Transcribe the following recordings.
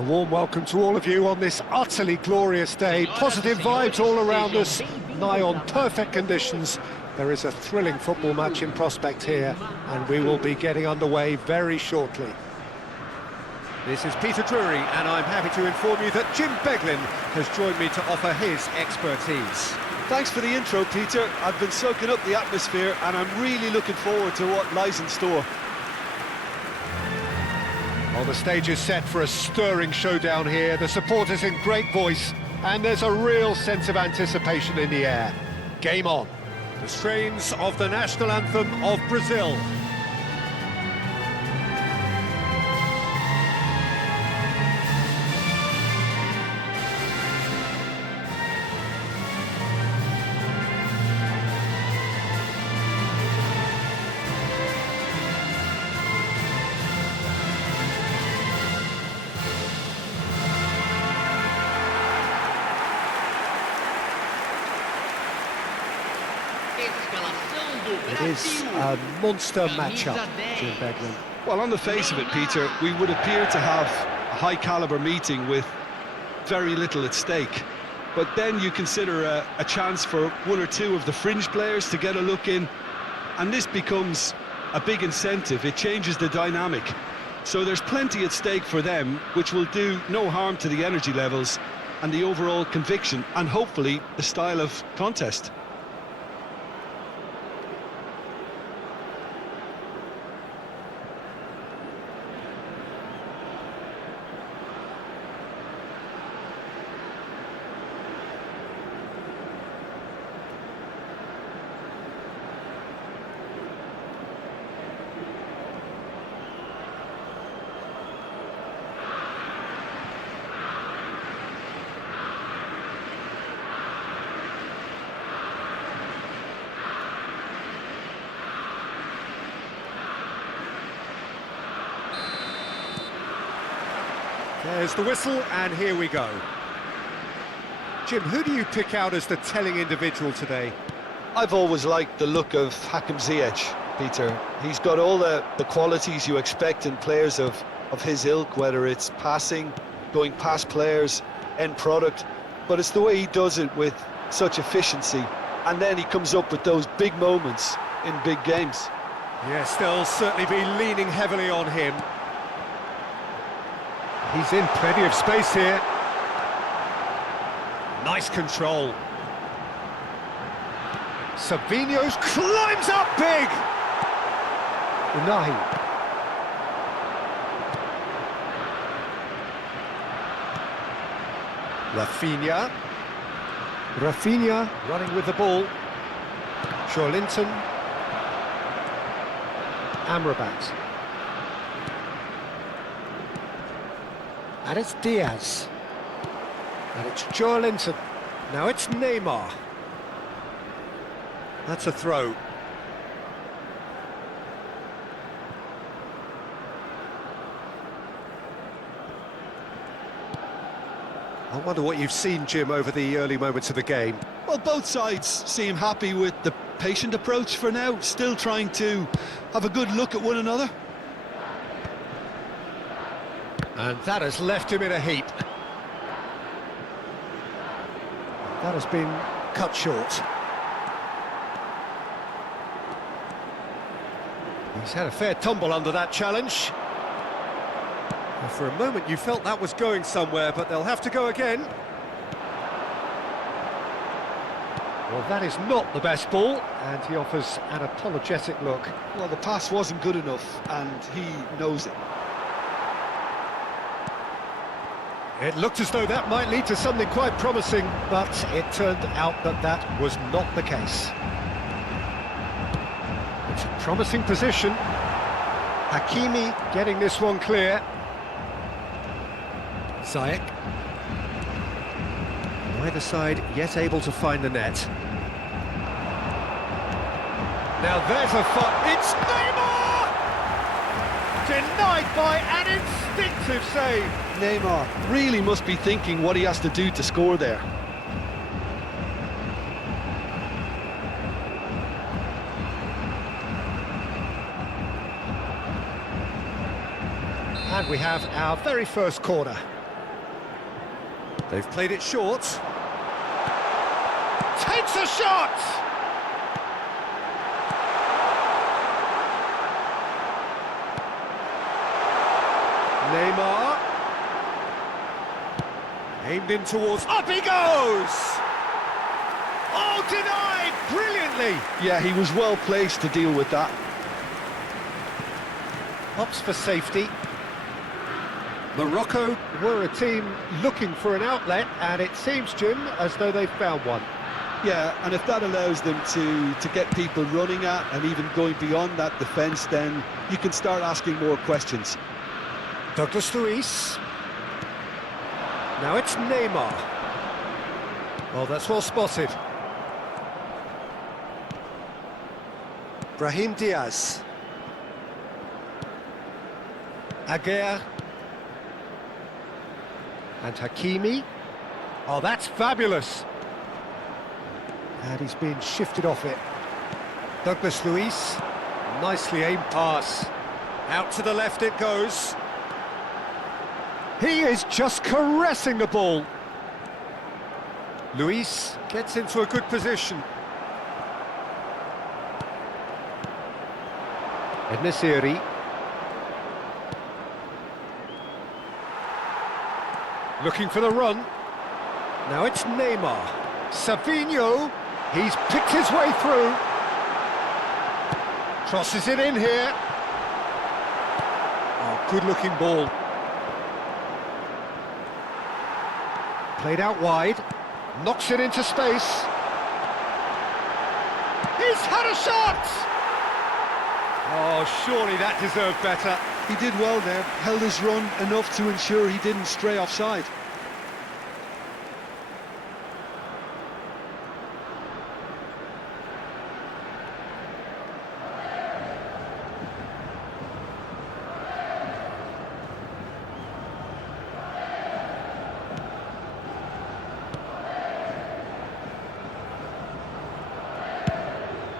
A warm welcome to all of you on this utterly glorious day. Positive vibes all around us, nigh on perfect conditions. There is a thrilling football match in prospect here, and we will be getting underway very shortly. This is Peter Drury, and I'm happy to inform you that Jim Beglin has joined me to offer his expertise. Thanks for the intro, Peter. I've been soaking up the atmosphere, and I'm really looking forward to what lies in store. Well, the stage is set for a stirring showdown here. The supporters in great voice, and there's a real sense of anticipation in the air. Game on. The strains of the national anthem of Brazil. It is a monster matchup, Jim Beglin. Well, on the face of it, Peter, we would appear to have a high-caliber meeting with very little at stake. But then you consider a chance for one or two of the fringe players to get a look in, and this becomes a big incentive. It changes the dynamic. So there's plenty at stake for them, which will do no harm to the energy levels and the overall conviction, and hopefully the style of contest. There's the whistle, and here we go. Jim, who do you pick out as the telling individual today? I've always liked the look of Hakim Ziyech, Peter. He's got all the qualities you expect in players of his ilk, whether it's passing, going past players, end product, but it's the way he does it with such efficiency, and then he comes up with those big moments in big games. Yes, they'll certainly be leaning heavily on him. He's in plenty of space here. Nice control. Savinho's climbs up big! Unahi. Rafinha running with the ball. Joelinton. Amrabat. And it's Diaz. And it's Joelinton. Now it's Neymar. That's a throw. I wonder what you've seen, Jim, over the early moments of the game. Well, both sides seem happy with the patient approach for now, still trying to have a good look at one another. And that has left him in a heap. That has been cut short. He's had a fair tumble under that challenge. And for a moment you felt that was going somewhere, but they'll have to go again. Well, that is not the best ball, and he offers an apologetic look. Well, the pass wasn't good enough, and he knows it. It looked as though that might lead to something quite promising, but it turned out that that was not the case. It's a promising position. Hakimi getting this one clear. Ziyech. Neither side yet able to find the net. Now there's a fight. It's Neymar! Denied by an instinctive save. Neymar really must be thinking what he has to do to score there. And we have our very first corner. They've played it short. Takes a shot! Neymar. Aimed in towards... Up he goes! Oh, denied brilliantly! Yeah, he was well placed to deal with that. Opts for safety. Morocco were a team looking for an outlet, and it seems, Jim, as though they've found one. Yeah, and if that allows them to get people running at and even going beyond that defence, then you can start asking more questions. Douglas Luiz. Now it's Neymar. Oh, that's well spotted. Brahim Diaz. Aguirre. And Hakimi. Oh, that's fabulous. And he's been shifted off it. Douglas Luiz. Nicely aimed pass. Out to the left it goes. He is just caressing the ball. Luiz gets into a good position. En-Nesyri. Looking for the run. Now it's Neymar. Savinho. He's picked his way through. Crosses it in here. Oh, good-looking ball. Played out wide. Knocks it into space. He's had a shot! Oh, surely that deserved better. He did well there, held his run enough to ensure he didn't stray offside.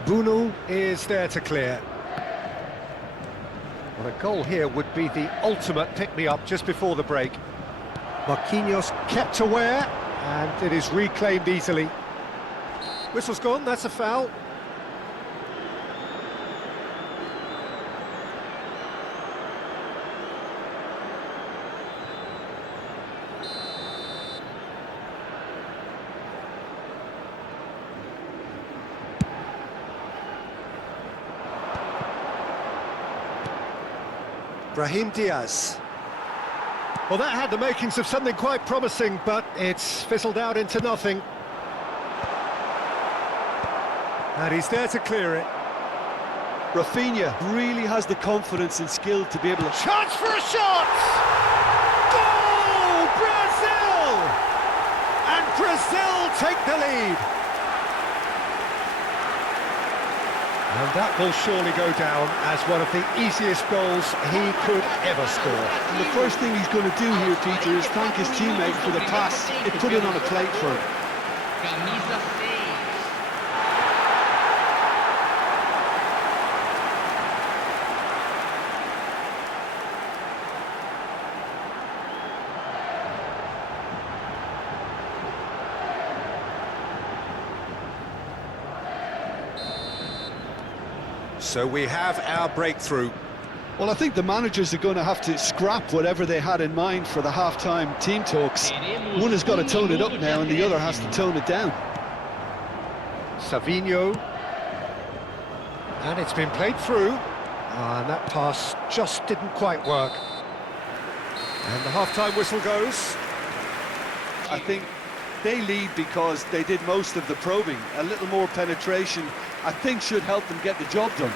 Bruno is there to clear. Well, a goal here would be the ultimate pick-me-up just before the break. Marquinhos kept aware, and it is reclaimed easily. Whistle's gone, that's a foul. Brahim Diaz. Well, that had the makings of something quite promising, but it's fizzled out into nothing. And he's there to clear it. Rafinha really has the confidence and skill to be able to... Chance for a shot! Goal! Brazil! And Brazil take the lead. And that will surely go down as one of the easiest goals he could ever score. And the first thing he's going to do here, Peter, is thank his teammate for the pass. It put it on a plate for him. So we have our breakthrough. Well, I think the managers are going to have to scrap whatever they had in mind for the half-time team talks. One has got to tone it up now and the other has to tone it down. Savinho. And it's been played through. And that pass just didn't quite work. And the half-time whistle goes. I think they lead because they did most of the probing. A little more penetration, I think, should help them get the job done.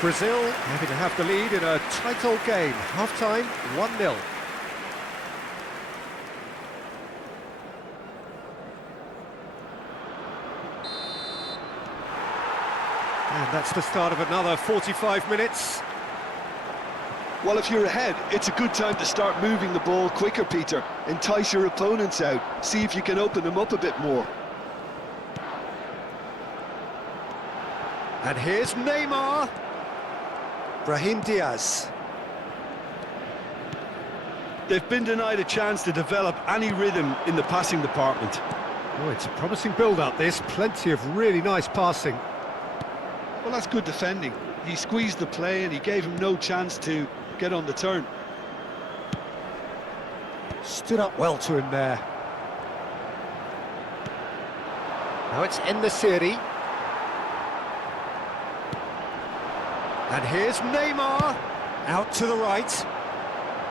Brazil having to have the lead in a tight old game. Half-time, 1-0. And that's the start of another 45 minutes. Well, if you're ahead, it's a good time to start moving the ball quicker, Peter. Entice your opponents out. See if you can open them up a bit more. And here's Neymar. Brahim Diaz. They've been denied a chance to develop any rhythm in the passing department. Oh, it's a promising build-up, this. Plenty of really nice passing. Well, that's good defending. He squeezed the play and he gave him no chance to get on the turn. Stood up well to him there. Now it's En-Nesyri. And here's Neymar. Out to the right.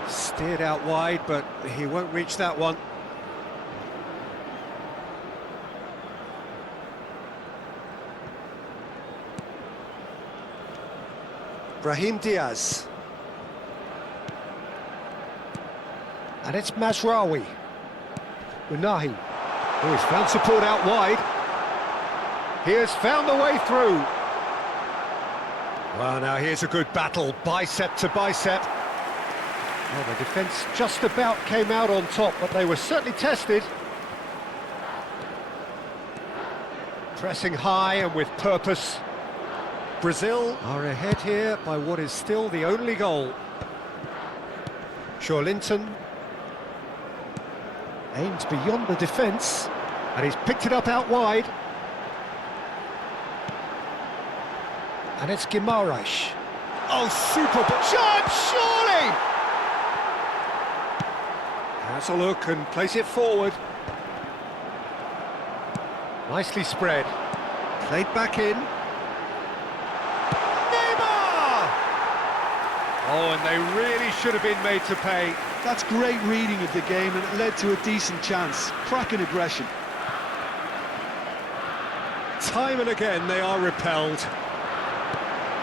Steered out wide, but he won't reach that one. Brahim Diaz. And it's Mazraoui. Unahi, who has found support out wide. He has found the way through. Well, now here's a good battle, bicep to bicep. Well, the defence just about came out on top, but they were certainly tested. Pressing high and with purpose. Brazil are ahead here by what is still the only goal. Linton aims beyond the defence, and he's picked it up out wide. And it's Guimaraes. Oh, super chance, surely! Has a look and plays it forward. Nicely spread. Played back in. Neymar! Oh, and they really should have been made to pay. That's great reading of the game, and it led to a decent chance. Cracking aggression. Time and again they are repelled.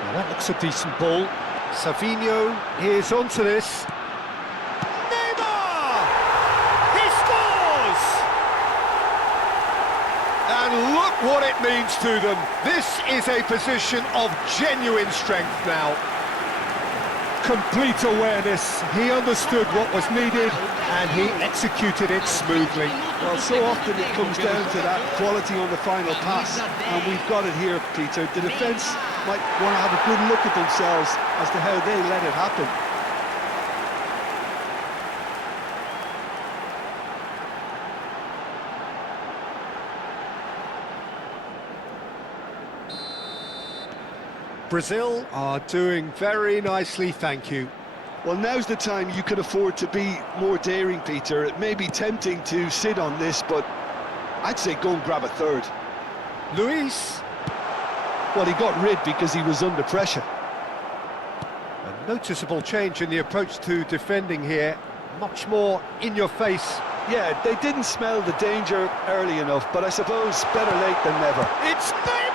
Now that looks a decent ball. Savinho is onto this. Neymar! He scores! And look what it means to them. This is a position of genuine strength now. Complete awareness. He understood what was needed and he executed it smoothly. Well, so often it comes down to that quality on the final pass, and we've got it here, Peter. The defence might want to have a good look at themselves as to how they let it happen. Brazil are doing very nicely, thank you. Well, now's the time you can afford to be more daring, Peter. It may be tempting to sit on this, but I'd say go and grab a third. Luis. Well, he got rid because he was under pressure. A noticeable change in the approach to defending here. Much more in your face. Yeah, they didn't smell the danger early enough, but I suppose better late than never. It's Neymar!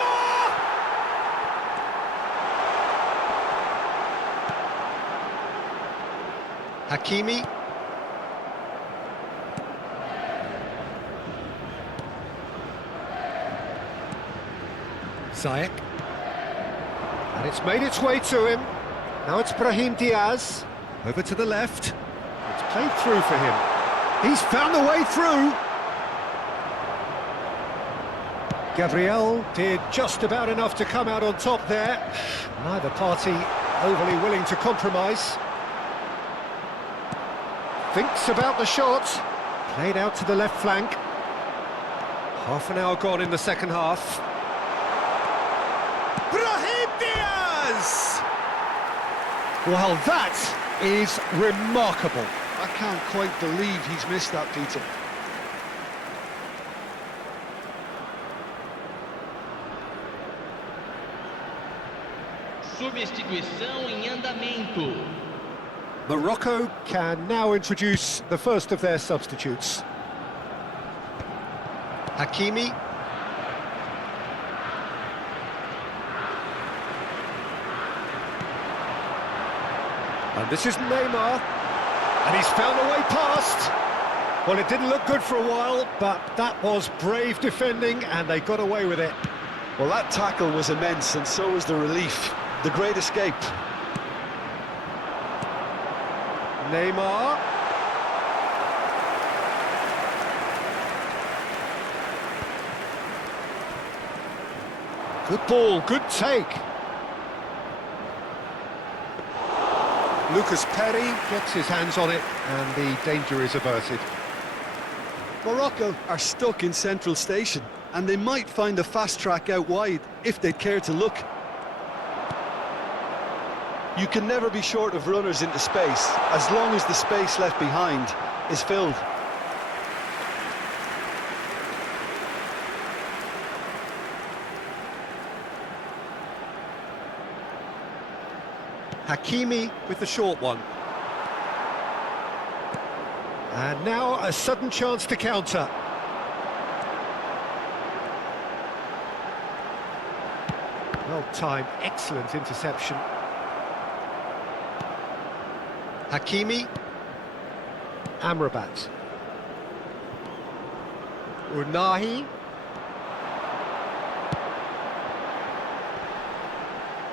Hakimi. Ziyech. And it's made its way to him. Now it's Brahim Diaz. Over to the left. It's played through for him. He's found the way through. Gabriel did just about enough to come out on top there. Neither party overly willing to compromise. Thinks about the shot. Played out to the left flank. Half an hour gone in the second half. Brahim Diaz! Well, that is remarkable. I can't quite believe he's missed that, Peter. Substituição em andamento. Morocco can now introduce the first of their substitutes. Hakimi. And this is Neymar. And he's found a way past. Well, it didn't look good for a while, but that was brave defending and they got away with it. Well, that tackle was immense, and so was the relief. The great escape. Neymar. Good ball, good take. Lucas Perry gets his hands on it, and the danger is averted. Morocco are stuck in central station, and they might find a fast track out wide if they'd care to look. You can never be short of runners into space, as long as the space left behind is filled. Hakimi with the short one. And now a sudden chance to counter. Well timed, excellent interception. Hakimi. Amrabat. Unahi.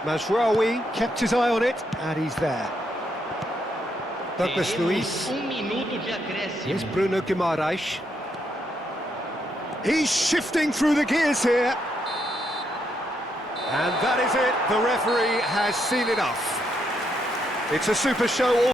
Mazraoui kept his eye on it, and he's there. Douglas Luiz. Minuto de acréscimo. Here's Bruno Guimaraes. He's shifting through the gears here. And that is it. The referee has seen enough. It's a super show.